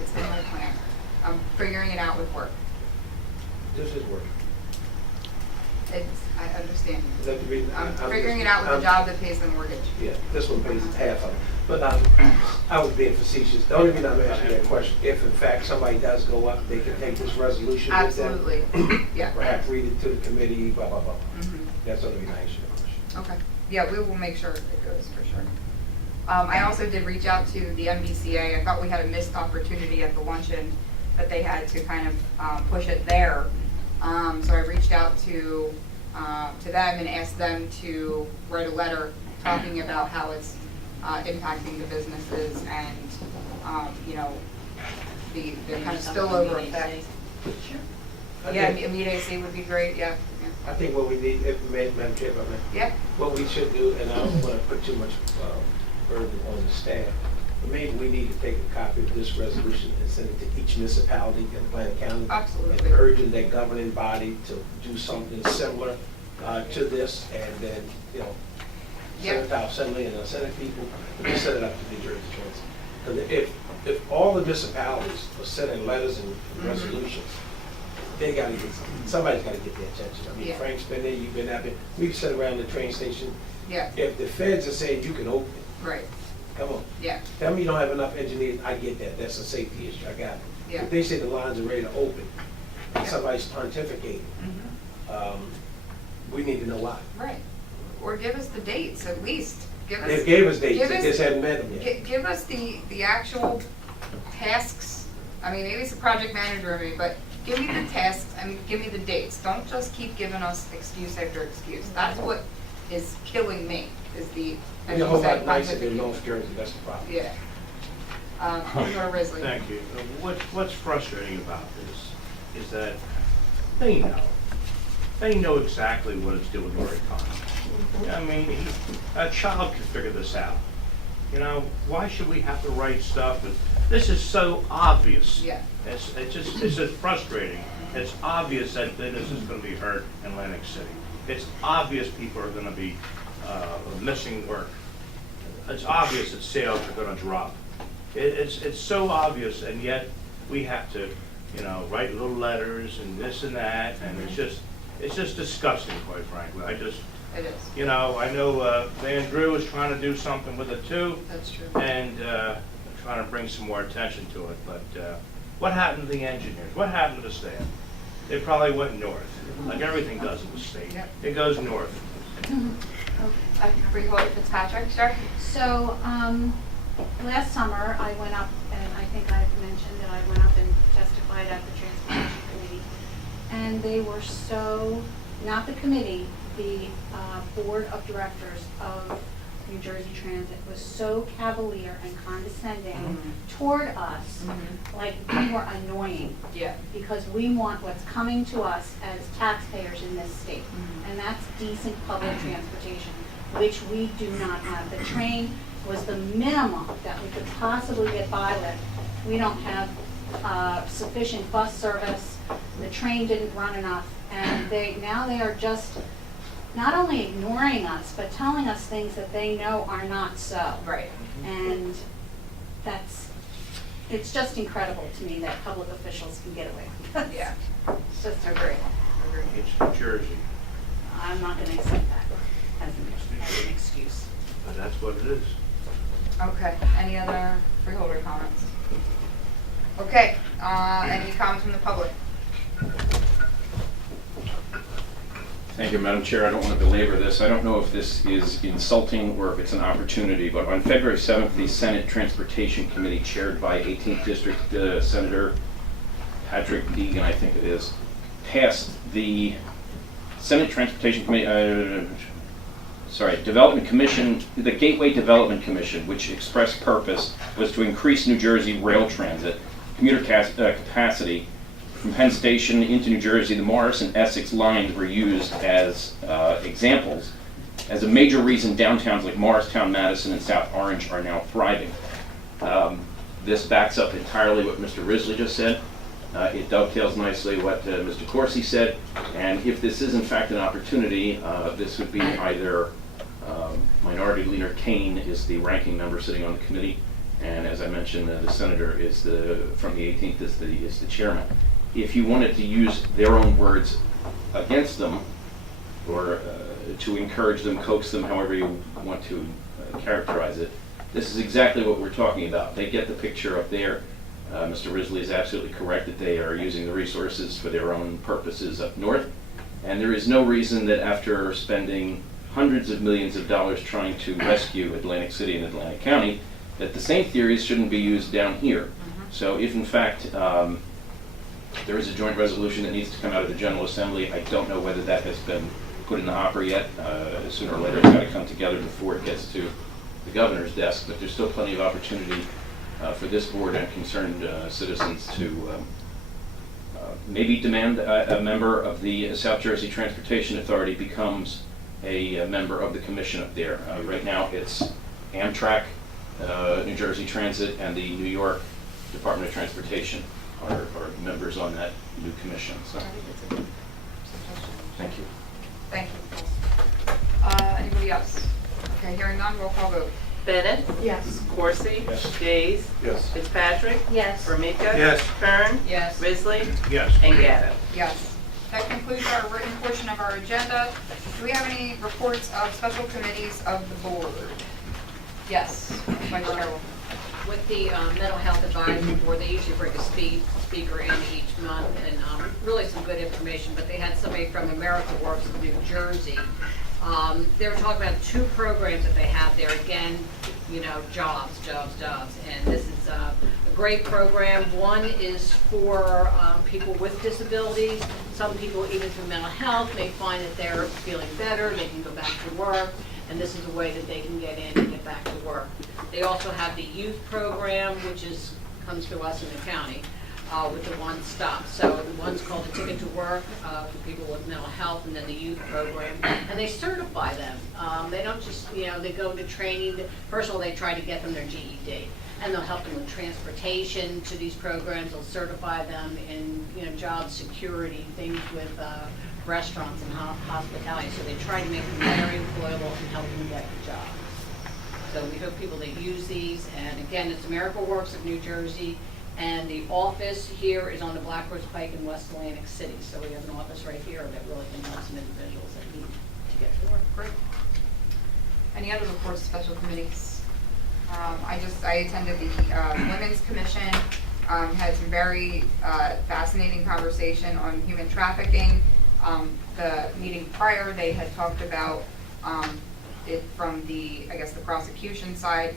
It's in my plan. I'm figuring it out with work. This is work. I understand. Is that the reason? I'm figuring it out with the job that pays the mortgage. Yeah, this one pays half of it. But I was being facetious. The only reason I'm asking that question, if in fact somebody does go up, they can take this resolution with them. Absolutely, yeah. Perhaps read it to the committee, blah, blah, blah. Mhm. That's the only reason I asked you the question. Okay, yeah, we will make sure it goes for sure. I also did reach out to the MBCA. I thought we had a missed opportunity at the luncheon that they had to kind of push it there. So I reached out to them and asked them to write a letter talking about how it's impacting the businesses and, the kind of spillover effect. Yeah, immediate AC would be great, yeah. I think what we need, Madam Chair, if I may, Yeah, what we should do, and I don't want to put too much burden on the staff, but maybe we need to take a copy of this resolution and send it to each municipality in Atlantic County. absolutely. And urging that governing body to do something similar to this, and then, send it to our assembly and our senate people, and then send it up to New Jersey Transit. Because if all the municipalities are sending letters and resolutions, they gotta get, somebody's gotta get their attention. I mean, Yeah. Frank's been there, you've been there, we've sat around the train station. Yeah, If the feds are saying you can open it, right, come on. yeah, Tell me you don't have enough engineers, I get that, that's a safety issue, I got it. yeah. If they say the lines are ready to open, and Yeah. somebody's pontificating, Mhm. we need to know why. Right, or give us the dates at least. Give They us, gave us dates, give they us- just haven't met them yet. give us the actual tasks. I mean, maybe it's a project manager of me, but give me the tasks and give me the dates. Don't just keep giving us excuse after excuse. That's what is killing me, is the, as You're a you whole said, lot nicer than pontificating. North Jersey, that's the problem. Yeah. Senator Risley. Thank you. What's frustrating about this is that they know exactly what it's doing to our economy. I mean, a child can figure this out. Why should we have to write stuff? This is so obvious. Yeah. It's just frustrating. It's obvious that this is going to be hurt in Atlantic City. It's obvious people are going to be missing work. It's obvious that sales are going to drop. It's so obvious, and yet we have to, write little letters and this and that, and it's just disgusting, quite frankly. It is. I know Van Drew is trying to do something with it too, That's true. and trying to bring some more attention to it. But what happened to the engineers? What happened to the staff? They probably went north, like everything does in the state. Yep. It goes north. Freeholder Fitzpatrick, sure. So, last summer, I went up, and I think I've mentioned that I went up and testified at the Transportation Committee. And they were so, not the committee, the board of directors of New Jersey Transit was so cavalier and condescending toward us, like we were annoying. Yeah. Because we want what's coming to us as taxpayers in this state. And that's decent public transportation, which we do not have. The train was the minimum that we could possibly get by with. We don't have sufficient bus service. The train didn't run enough. And now they are just not only ignoring us, but telling us things that they know are not so. Right. And it's just incredible to me that public officials can get away with this. Yeah. It's just Agree. incredible. It's New Jersey, I'm not gonna accept that as an excuse. but that's what it is. Okay, any other freeholder comments? Okay, any comments from the public? Thank you, Madam Chair. I don't want to belabor this. I don't know if this is insulting or if it's an opportunity, but on February 7th, the Senate Transportation Committee, chaired by 18th District Senator Patrick Deegan, I think it is, passed the Senate Transportation Committee, Development Commission, the Gateway Development Commission, which expressed purpose was to increase New Jersey rail transit commuter capacity. From Penn Station into New Jersey, the Morris and Essex lines were used as examples as a major reason downtowns like Morristown, Madison, and South Orange are now thriving. This backs up entirely what Mr. Risley just said. It dovetails nicely what Mr. Corsi said, and if this is in fact an opportunity, this would be either Minority Leader Kane is the ranking member sitting on the committee, and as I mentioned, the senator is from the 18th is the chairman. If you wanted to use their own words against them, or to encourage them, coax them, however you want to characterize it, this is exactly what we're talking about. They get the picture up there. Mr. Risley is absolutely correct that they are using the resources for their own purposes up north, and there is no reason that after spending hundreds of millions of dollars trying to rescue Atlantic City and Atlantic County, that the same theories shouldn't be used down here. So if in fact there is a joint resolution that needs to come out of the General Assembly, I don't know whether that has been put in the hopper yet. Sooner or later it's got to come together before it gets to the governor's desk, but there's still plenty of opportunity for this board and concerned citizens to maybe demand a member of the South Jersey Transportation Authority becomes a member of the commission up there. Right now it's Amtrak, New Jersey Transit, and the New York Department of Transportation are members on that new commission. So, thank you. Thank you. Anybody else? Okay, hearing none, roll call vote. Bennett? Yes. Corsi? Yes. Days? Yes. Fitzpatrick? Yes. Formica? Yes. Kern? Yes. Risley? Yes. And Gatto. Yes. That concludes our written portion of our agenda. Do we have any reports of special committees of the board? Yes, Vice Chair. With the Mental Health Advisory Board, they usually bring a speaker in each month, and really some good information, but they had somebody from America Works of New Jersey. They were talking about 2 programs that they have there. Again, you know, jobs, and this is a great program. One is for people with disabilities. Some people, even through mental health, may find that they're feeling better, they can go back to work, and this is a way that they can get in and get back to work. They also have the youth program, which comes to us in the county, with the One Stop. So the one's called the Ticket to Work for people with mental health, and then the youth program. And they certify them. They don't just, they go to training. First of all, they try to get them their GED. And they'll help them with transportation to these programs. They'll certify them in, job security, things with restaurants and hospitality. So they try to make them very employable and help them get the job. So we hope people that use these. And again, it's America Works of New Jersey. And the office here is on the Blackbirds Pike in West Atlantic City. So we have an office right here that really can help some individuals that need to get to work. Great. Any other reports of special committees? I attended the Women's Commission, had some very fascinating conversation on human trafficking. The meeting prior, they had talked about it from the prosecution side.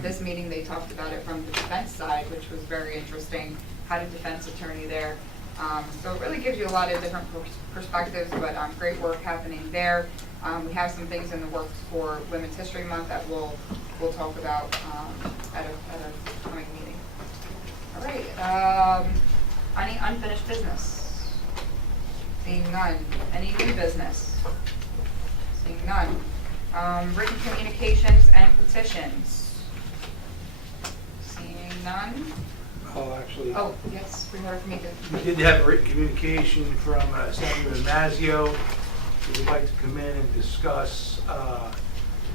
This meeting, they talked about it from the defense side, which was very interesting. Had a defense attorney there. So it really gives you a lot of different perspectives, but great work happening there. We have some things in the works for Women's History Month that we'll talk about at a coming meeting. All right. Any unfinished business? Seeing none. Any new business? Seeing none. Written communications and petitions. Seeing none. Oh, actually. Oh, yes, Freeholder Meeting. We did have a written communication from Senator Mazzio, who would like to come in and discuss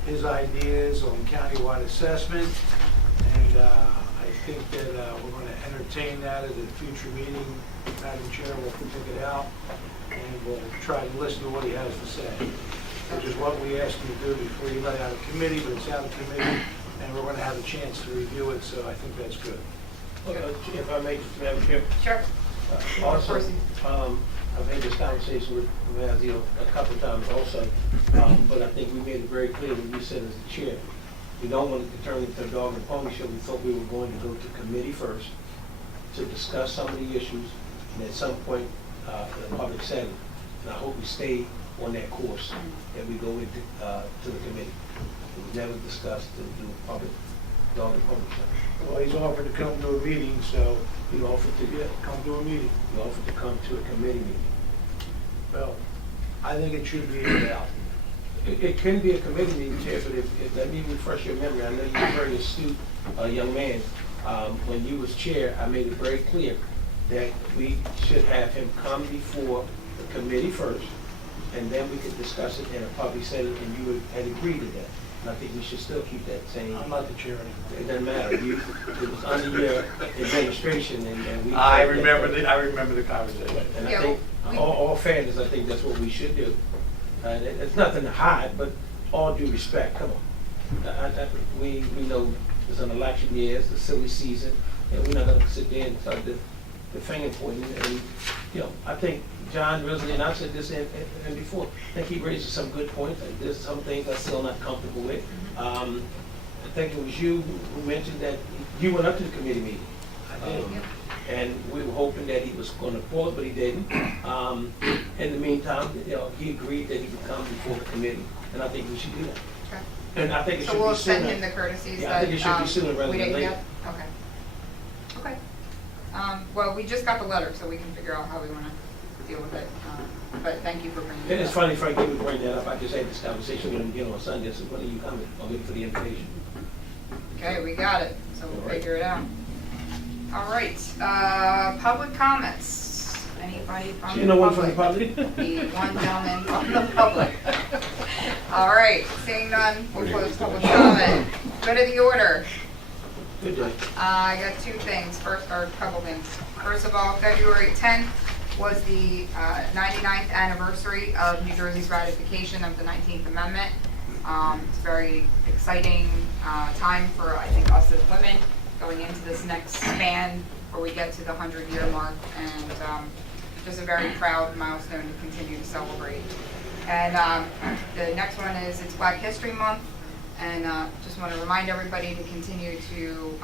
his ideas on countywide assessment. And I think that we're going to entertain that at a future meeting. Madam Chair will pick it out, and we'll try to listen to what he has to say, which is what we asked him to do before he let out of committee, but it's out of committee, and we're going to have a chance to review it, so I think that's good. If I may, Madam Chair. Sure. Also, I've had this conversation with Mazzio a couple of times also, but I think we made it very clear when you said as the chair, we don't want to turn into a dog and pony show. We thought we were going to go to committee first to discuss some of the issues, and at some point in a public setting, And I hope we stay on that course and we go into, to the committee. It was never discussed to do public dog and pony show. Well, he's offered to come to a meeting, so He offered to get, come to a meeting. he offered to come to a committee meeting. Well, I think it should be aired out. It can be a committee meeting, Chair, but let me refresh your memory. I know you're a very astute young man. When you was chair, I made it very clear that we should have him come before the committee first, and then we could discuss it in a public setting, and you had agreed to that. And I think we should still keep that same. I'm not the chair anymore. It doesn't matter. It was under your administration, and we. I remember the conversation. And I Yeah, think, we- all fairness, I think that's what we should do. And it's nothing to hide, but all due respect, come on. We know it's an election year, it's a silly season, and we're not gonna sit there and start the finger pointing. And, you know, I think John Risley, and I've said this and before, I think he raises some good points. Like, there's some things I'm still not comfortable with. I think it was you who mentioned that you went up to the committee meeting. And we were hoping that he was gonna pull it, but he didn't. In the meantime, you know, he agreed that he would come before the committee, and I think we should do that. Okay. And I think it should So be we'll extend sooner. him the courtesies Yeah, I that, think it should be sooner rather we than didn't later. get? Okay. Okay. Well, we just got the letter, so we can figure out how we wanna deal with it. But thank you for bringing it up. And it's funny, Frank, you would bring that up. I just had this conversation with him again on Sunday. I said, when are you coming? I'll wait for the invitation. Okay, we got it, so we'll All right. figure it out. All right, public comments. Anybody from the public? See no one from the public? The one gentleman from the public. All right, seeing none, we'll close public comment. Go to the order. Good day. I got two things, or a couple things. First of all, February 10th was the 99th anniversary of New Jersey's ratification of the 19th Amendment. It's a very exciting time for, I think, us as women going into this next span where we get to the 100-year mark, and just a very proud milestone to continue to celebrate. And the next one is it's Black History Month, and just want to remind everybody to continue to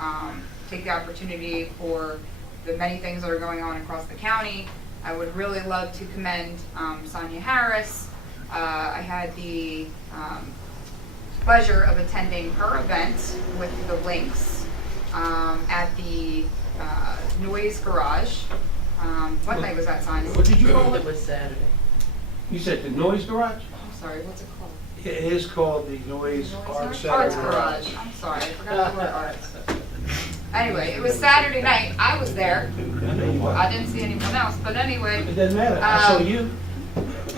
take the opportunity for the many things that are going on across the county. I would really love to commend Sonia Harris. I had the pleasure of attending her event with the Lynx at the Noise Garage. What night was that, Sonia? What did you call It it? was Saturday. You said the Noise Garage? I'm sorry, what's it called? It is called the Noise Art Center. Arts Garage. I'm sorry, I forgot the word arts. Anyway, it was Saturday night. I was there. I know you were. I didn't see anyone else, but anyway, It doesn't matter. I saw you.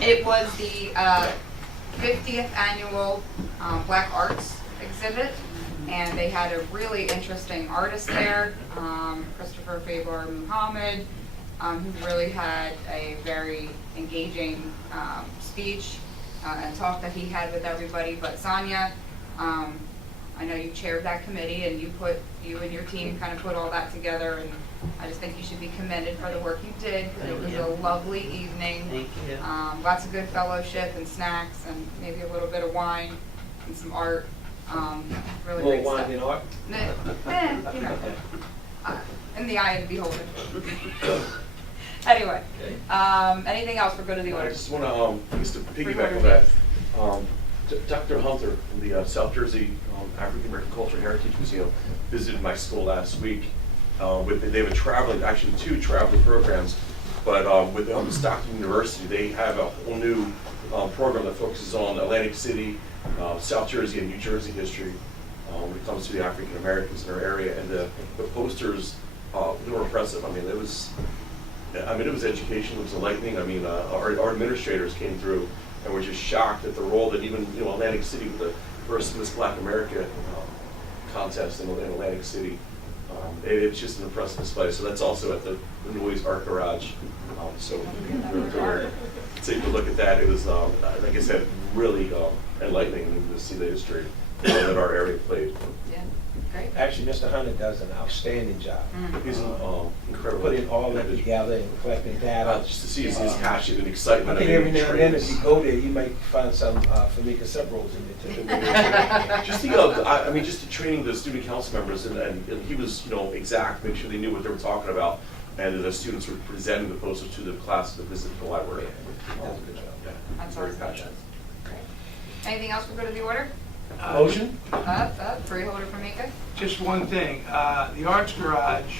it was the 50th annual Black Arts exhibit, and they had a really interesting artist there, Christopher Faber Muhammad, who really had a very engaging speech and talk that he had with everybody. But Sonia, I know you chaired that committee, and you and your team kind of put all that together, and I just think you should be commended for the work you did. It was a lovely evening. Thank you. Lots of good fellowship and snacks, and maybe a little bit of wine and some art. Really More great wine stuff. than art? You know, in the eye of the beholder. Anyway, anything else for good of the I order? just want to, just to piggyback on that, Dr. Hunter from the South Jersey African American Cultural Heritage Museum visited my school last week. They have actually two traveling programs, but with Stockton University, they have a whole new program that focuses on Atlantic City, South Jersey, and New Jersey history when it comes to the African Americans in our area. And the posters, they were impressive. I mean, it was educational, it was enlightening. I mean, our administrators came through and were just shocked at the role that even, Atlantic City with the first Miss Black America contest in Atlantic City. It's just an impressive display. So that's also at the Noise Art Garage. So take a look at that. It was, like I said, really enlightening to see the history that our area played. Yeah, great. Actually, Mr. Hunter does an outstanding job. He's incredible. Putting all that together and collecting data. Just to see his passion and excitement. I think every now and then, if you go there, you might find some Famika Sepros in there too. Just the training the student council members, and he was, exact, make sure they knew what they were talking about. and the students were presenting the posters to the class that visited the library. That's a good job. Yeah, That's very awesome. passionate. Anything else for go to the order? Motion? Freeholder Meeting. Just one thing, the Arts Garage,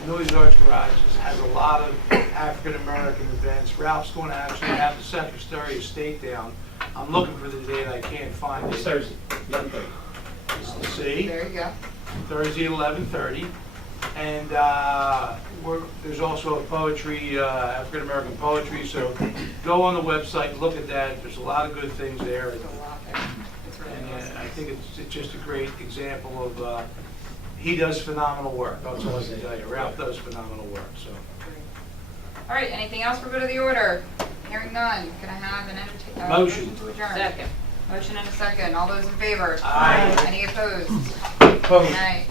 the Noyes Arts Garage has a lot of African-American events. Ralph's going to actually have the Secretary of State down. I'm looking for the date, I can't find It's it. Thursday, 11:30. See, There you go. Thursday at 11:30. And there's also a poetry, African-American poetry, so go on the website, look at that. There's a lot of good things there. There's a lot there. It's really And awesome. I think it's just a great example of, he does phenomenal work. That's all I can tell you. Ralph does phenomenal work, so. All right, anything else for go to the order? Hearing none, can I have an Motion. to adjourn? Second. Motion and a second. All those in favor? Aye. Any opposed? Opposed. Good night.